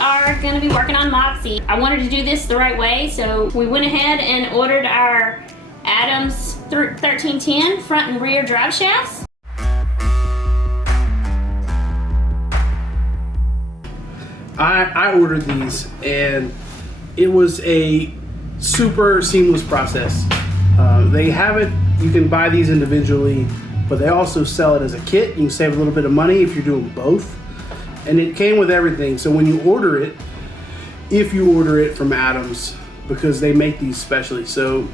are going to be working on Moxie. I wanted to do this the right way, so we went ahead and ordered our Adams 1310 front and rear drive shafts. I ordered these, and it was a super seamless process. They have it, you can buy these individually, but they also sell it as a kit. You can save a little bit of money if you're doing both. And it came with everything. So when you order it, if you order it from Adams, because they make these specially, so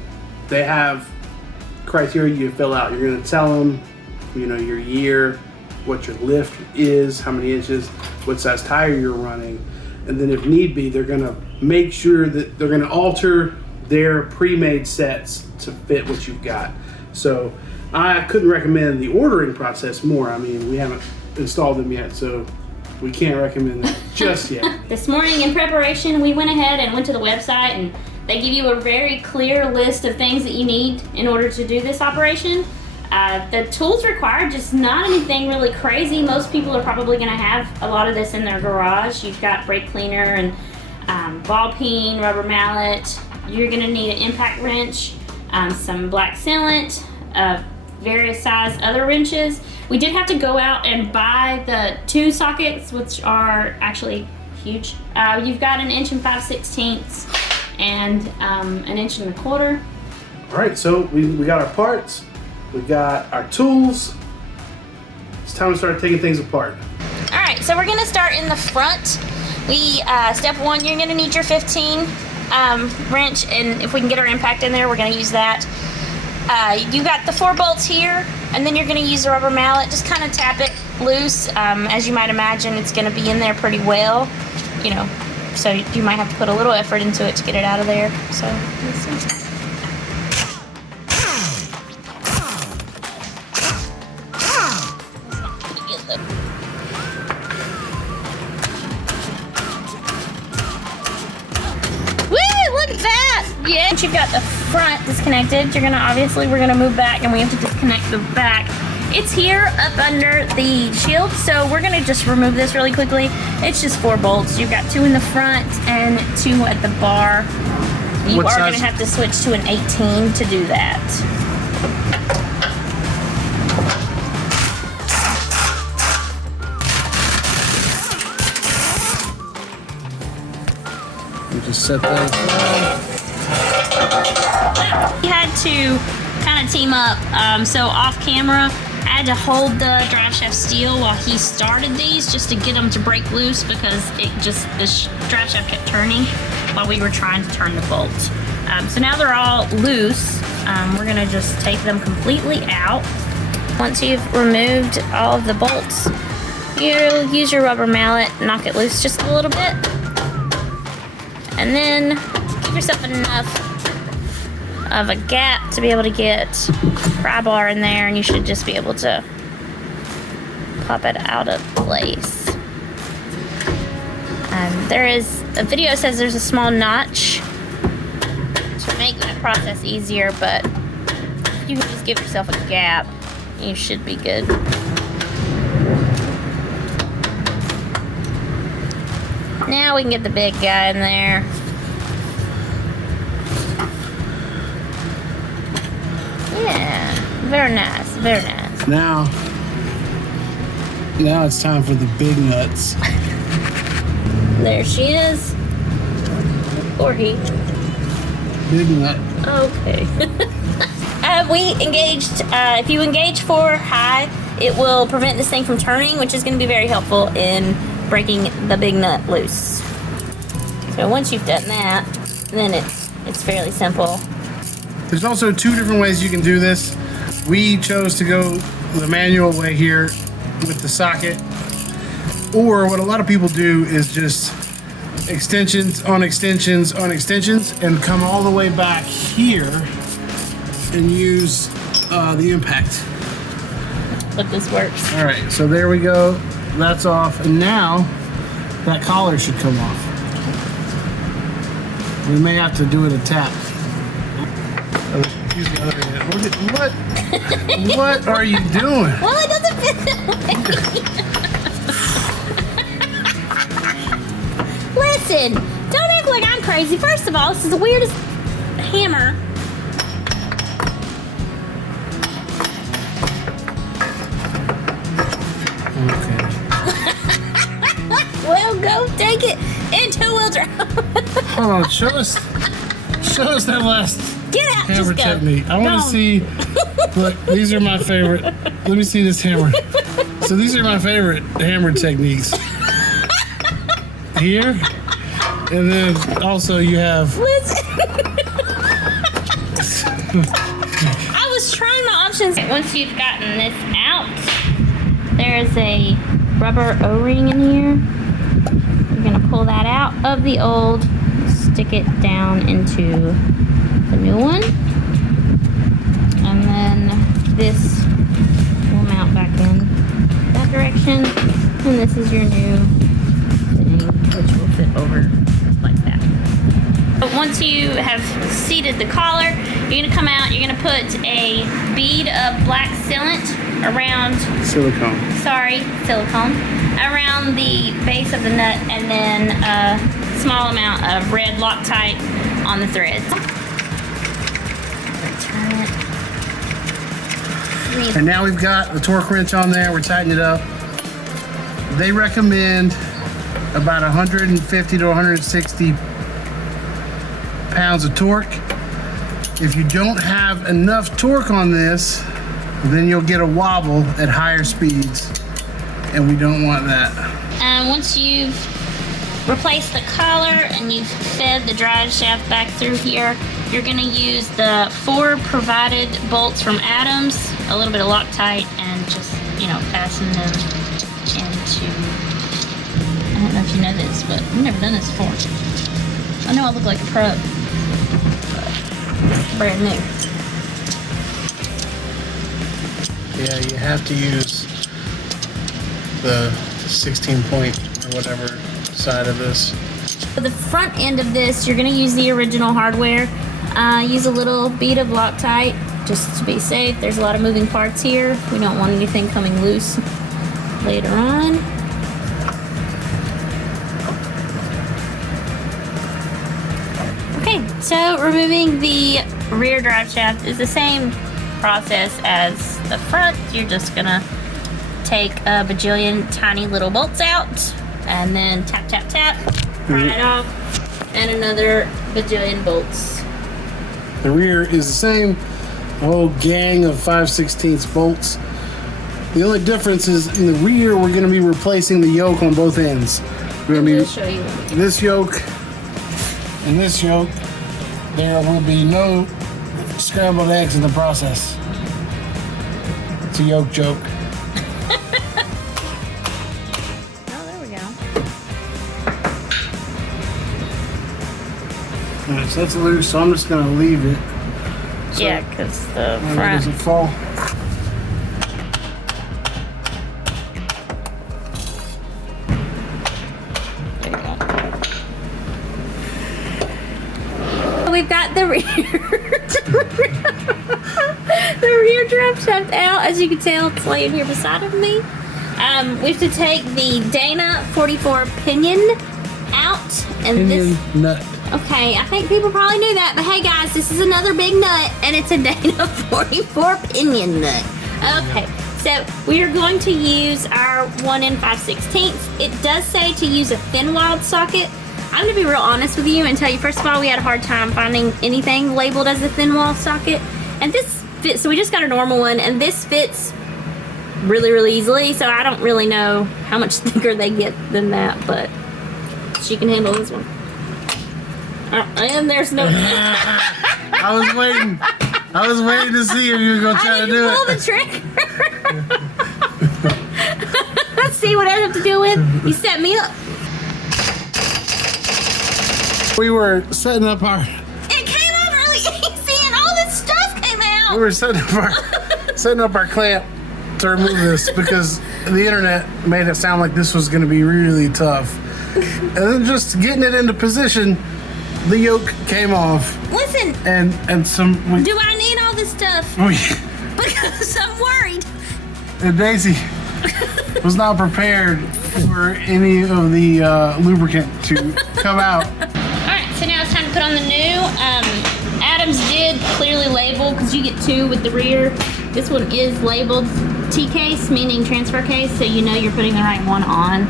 they have criteria you fill out. You're gonna tell them, you know, your year, what your lift is, how many inches, what size tire you're running, and then if need be, they're gonna make sure that they're gonna alter their pre-made sets to fit what you've got. So I couldn't recommend the ordering process more. I mean, we haven't installed them yet, so we can't recommend that just yet. This morning in preparation, we went ahead and went to the website, and they give you a very clear list of things that you need in order to do this operation. The tools required, just not anything really crazy. Most people are probably going to have a lot of this in their garage. You've got brake cleaner and ball peen, rubber mallet. You're going to need an impact wrench, some black sealant, various size other wrenches. We did have to go out and buy the 2 sockets, which are actually huge. You've got 1 5/16 inches and 1 1/4 inches. All right, so we got our parts. We got our tools. It's time to start taking things apart. All right, so we're gonna start in the front. Step 1, you're gonna need your 15 wrench, and if we can get our impact in there, we're gonna use that. You got the 4 bolts here, and then you're gonna use the rubber mallet. Just kind of tap it loose. As you might imagine, it's gonna be in there pretty well, you know, so you might have to put a little effort into it to get it out of there. So let's see. Yeah, once you've got the front disconnected, we're gonna move back, and we have to disconnect the back. It's here up under the shield, so we're gonna just remove this really quickly. It's just 4 bolts. You've got 2 in the front and 2 at the bar. You are gonna have to switch to an 18 to do that. You just set that down. We had to kind of team up, so off camera I had to hold the drive shaft steel while he started these, just to get them to break loose, because the drive shaft kept turning while we were trying to turn the bolt. So now they're all loose. We're gonna just take them completely out. Once you've removed all of the bolts, you'll use your rubber mallet, knock it loose just a little bit, and then give yourself enough of a gap to be able to get pry bar in there, and you should just be able to pop it out of place. A video says there's a small notch to make the process easier, but if you can just give yourself a gap, you should be good. Now we can get the big guy in there. Yeah, very nice, very nice. Now it's time for the big nuts. There she is. Or he. Big nut. Okay. We engaged, if you engage for high, it will prevent this thing from turning, which is going to be very helpful in breaking the big nut loose. So once you've done that, then it's fairly simple. There's also 2 different ways you can do this. We chose to go the manual way here with the socket. Or what a lot of people do is just extensions on extensions on extensions, and come all the way back here and use the impact. Look, this works. All right, so there we go. That's off, and now that collar should come off. We may have to do it a tap. Use the other hand. What? What are you doing? Well, it doesn't fit that way. listen. Don't act like I'm crazy. First of all, this is the weirdest hammer. Okay. Well, go take it in two-wheel drive. Hold on, show us that last Get out, hammer just go. technique. I want Go. to see. Look, these are my favorite. Let me see this hammer. So these are my favorite hammer techniques. Here, and then also you have. Listen. I was trying my options. Once you've gotten this out, there's a rubber O-ring in here. You're gonna pull that out of the old, stick it down into the new one, and then this will mount back in that direction, and this is your new thing, which will fit over like that. But once you have seated the collar, you're gonna come out, you're gonna put a bead of black sealant around Silicone. silicone around the base of the nut, and then a small amount of red Loctite on the threads. Turn it. And now we've got the torque wrench on there. We're tightening it up. They recommend about 150 to 160 pounds of torque. If you don't have enough torque on this, then you'll get a wobble at higher speeds, and we don't want that. Once you've replaced the collar and you've fed the drive shaft back through here, you're going to use the 4 provided bolts from Adams, a little bit of Loctite, and just, fasten them into. I don't know if you know this, but I've never done this before. I know I look like a pro, but it's brand new. Yeah, you have to use the 16 point or whatever side of this. For the front end of this, you're going to use the original hardware. Use a little bead of Loctite just to be safe. There's a lot of moving parts here. We don't want anything coming loose later on. Okay, so removing the rear drive shaft is the same process as the front. You're just gonna take a bajillion tiny little bolts out and then tap, tap, tap, pry it off, and another bajillion bolts. The rear is the same, a whole gang of 5/16 bolts. The only difference is in the rear, we're going to be replacing the yoke on both ends. We're going I'll to show you. be this yoke and this yoke. There will be no scrambled eggs in the process. It's a yoke joke. Oh, there we go. Alright, so that's loose, so I'm just going to leave it. So Yeah, because the it front. doesn't fall. There you go. We've got the rear, the rear drive shaft out. As you can tell, it's laying here beside of me. We have to take the Dana 44 pinion out, and Pinion nut. Okay, I think people probably knew that, but hey guys, this is another big nut, and it's a Dana 44 pinion nut. Okay, so we are going to use our 1 5/16. It does say to use a thin-walled socket. I'm going to be real honest with you and tell you, first of all, we had a hard time finding anything labeled as a thin-walled socket, and this fits, so we just got a normal one, and this fits really, really easily, so I don't really know how much thicker they get than that, but she can handle this one. And there's no. I was waiting to see if you were gonna try to do pull it. the trigger. Let's see what I have to do with. You set me up. We were setting up our. It came out really easy, and all this stuff came out. We were setting up our clamp to remove this because the internet made it sound like this was gonna be really tough, and then just getting it into position. The yoke came off. Listen. And some. Do I need all this stuff? Because I'm worried. And Daisy was not prepared for any of the lubricant to come out. Alright, so now it's time to put on the new. Adams did clearly label, because you get 2 with the rear. This one is labeled T-case, meaning transfer case, so you know you're putting the right one on.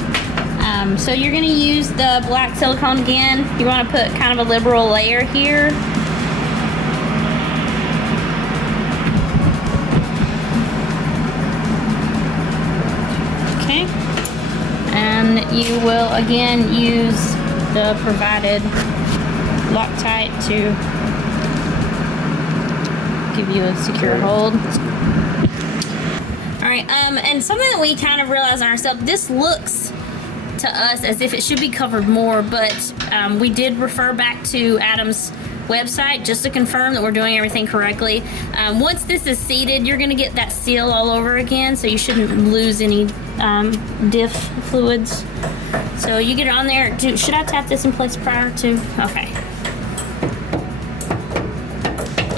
So you're going to use the black silicone again. You want to put kind of a liberal layer here. Okay. And you will again use the provided Loctite to give you a secure hold. Alright, and something that we kind of realized on ourselves, this looks to us as if it should be covered more, but we did refer back to Adam's website just to confirm that we're doing everything correctly. Once this is seated, you're going to get that seal all over again, so you shouldn't lose any diff fluids. So you get it on there. Should I tap this in place prior to? Okay.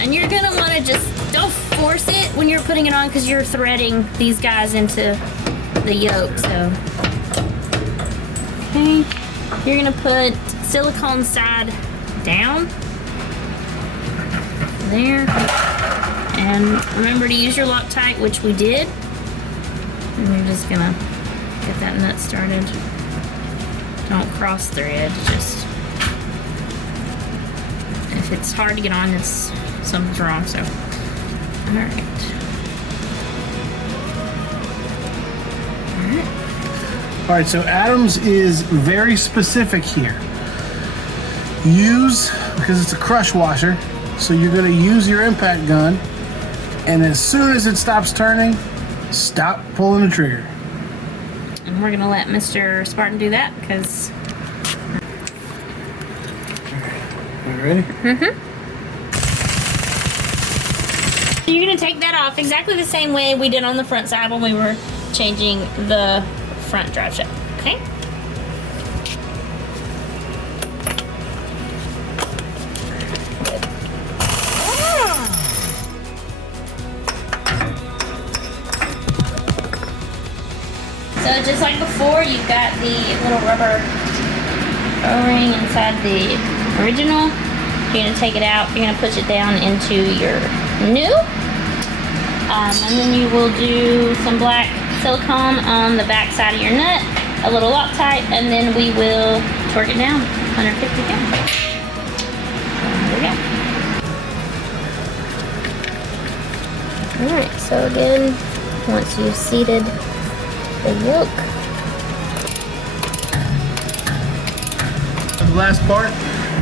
And you're going to want to just, don't force it when you're putting it on, because you're threading these guys into the yoke. So, okay. You're going to put silicone side down. There. And remember to use your Loctite, which we did. And you're just going to get that nut started. Don't cross thread, just if it's hard to get on, it's something's wrong. So, all right. All right, so Adams is very specific here. Use, because it's a crush washer, so you're going to use your impact gun, and as soon as it stops turning, stop pulling the trigger. And we're going to let Mr. Spartan do that, because... Are you ready? Mm-hmm. So you're going to take that off exactly the same way we did on the front side when we were changing the front drive shaft, okay? So just like before, you've got the little rubber O-ring inside the original. You're going to take it out, you're going to push it down into your new. And then you will do some black silicone on the back side of your nut, a little Loctite, and then we will torque it down 150 pounds. There we go. Alright, so again, once you've seated the yoke. The last part,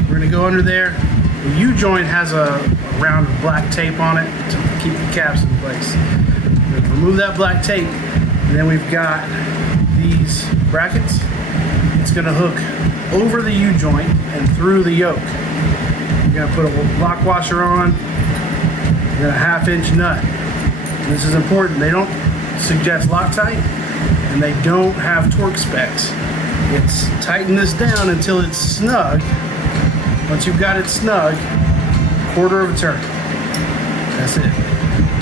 we're going to go under there. The U-joint has a round of black tape on it to keep the caps in place. We're going to remove that black tape, and then we've got these brackets. It's going to hook over the U-joint and through the yoke. You're going to put a lock washer on, and then a 1/2-inch nut. And this is important. They don't suggest Loctite, and they don't have torque specs. It's tighten this down until it's snug. Once you've got it snug, 1/4 of a turn. That's it.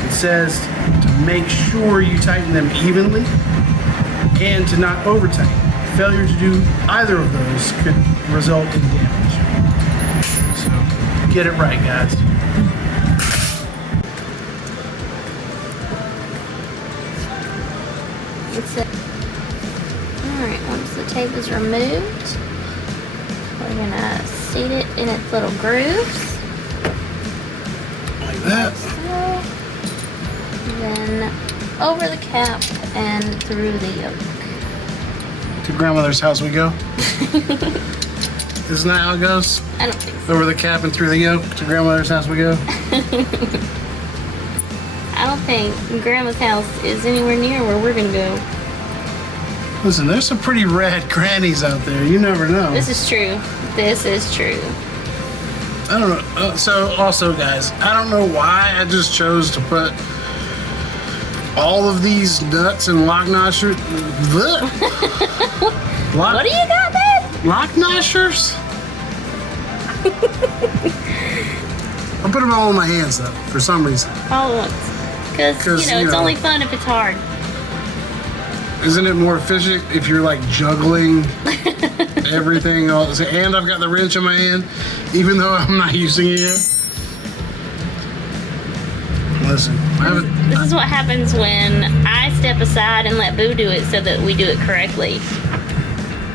It says to make sure you tighten them evenly and to not over tighten. Failure to do either of those could result in damage. So get it right, guys. Alright, once the tape is removed, we're gonna seat it in its little grooves. Like that. So, then over the cap and through the yoke. To grandmother's house we go. Isn't that how it goes? I don't think so. Over the cap and through the yoke. To grandmother's house we go. I don't think Grandma's house is anywhere near where we're gonna go. Listen, there's some pretty rad grannies out there. You never know. This is true. This is true. I don't know. So also, guys, I don't know why I just chose to put all of these nuts and lock notchers. What do you got, babe? Lock notchers? I put them all in my hands though, for some reason. All at once. Because, you know, it's only fun if it's hard. Isn't it more efficient if you're like juggling everything all and I've got the wrench in my hand, even though I'm not using it yet? Listen, this is what happens when I step aside and let Boo do it so that we do it correctly.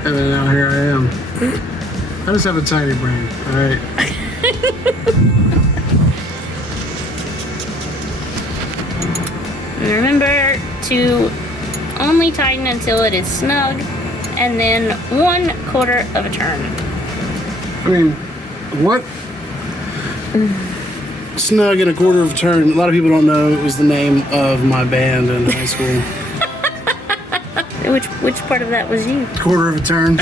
And then now here I am. I just have a tiny brain, alright? Remember to only tighten until it is snug, and then 1/4 of a turn. I mean, what? Snug and 1/4 of a turn. A lot of people don't know it was the name of my band in high school. Which part of that was you? 1/4 of a turn.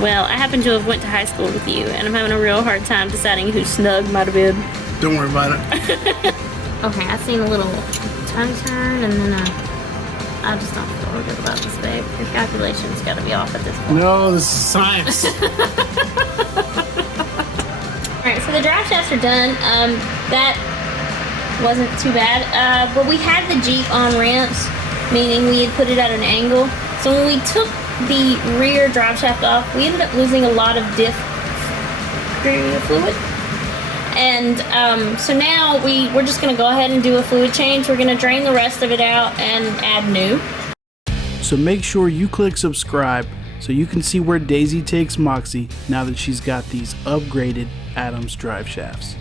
Well, I happen to have went to high school with you, and I'm having a real hard time deciding who Snug might have been. Don't worry about it. Okay, I seen a little toe turn, and then I just don't feel real good about this, babe. Your calculation's got to be off at this point. No, this is science. Alright, so the drive shafts are done. That wasn't too bad. But we had the Jeep on ramps, meaning we had put it at an angle. So when we took the rear drive shaft off, we ended up losing a lot of diff fluid. And so now we're just going to go ahead and do a fluid change. We're going to drain the rest of it out and add new. So make sure you click subscribe so you can see where Daisy takes Moxie now that she's got these upgraded Adams Driveshafts.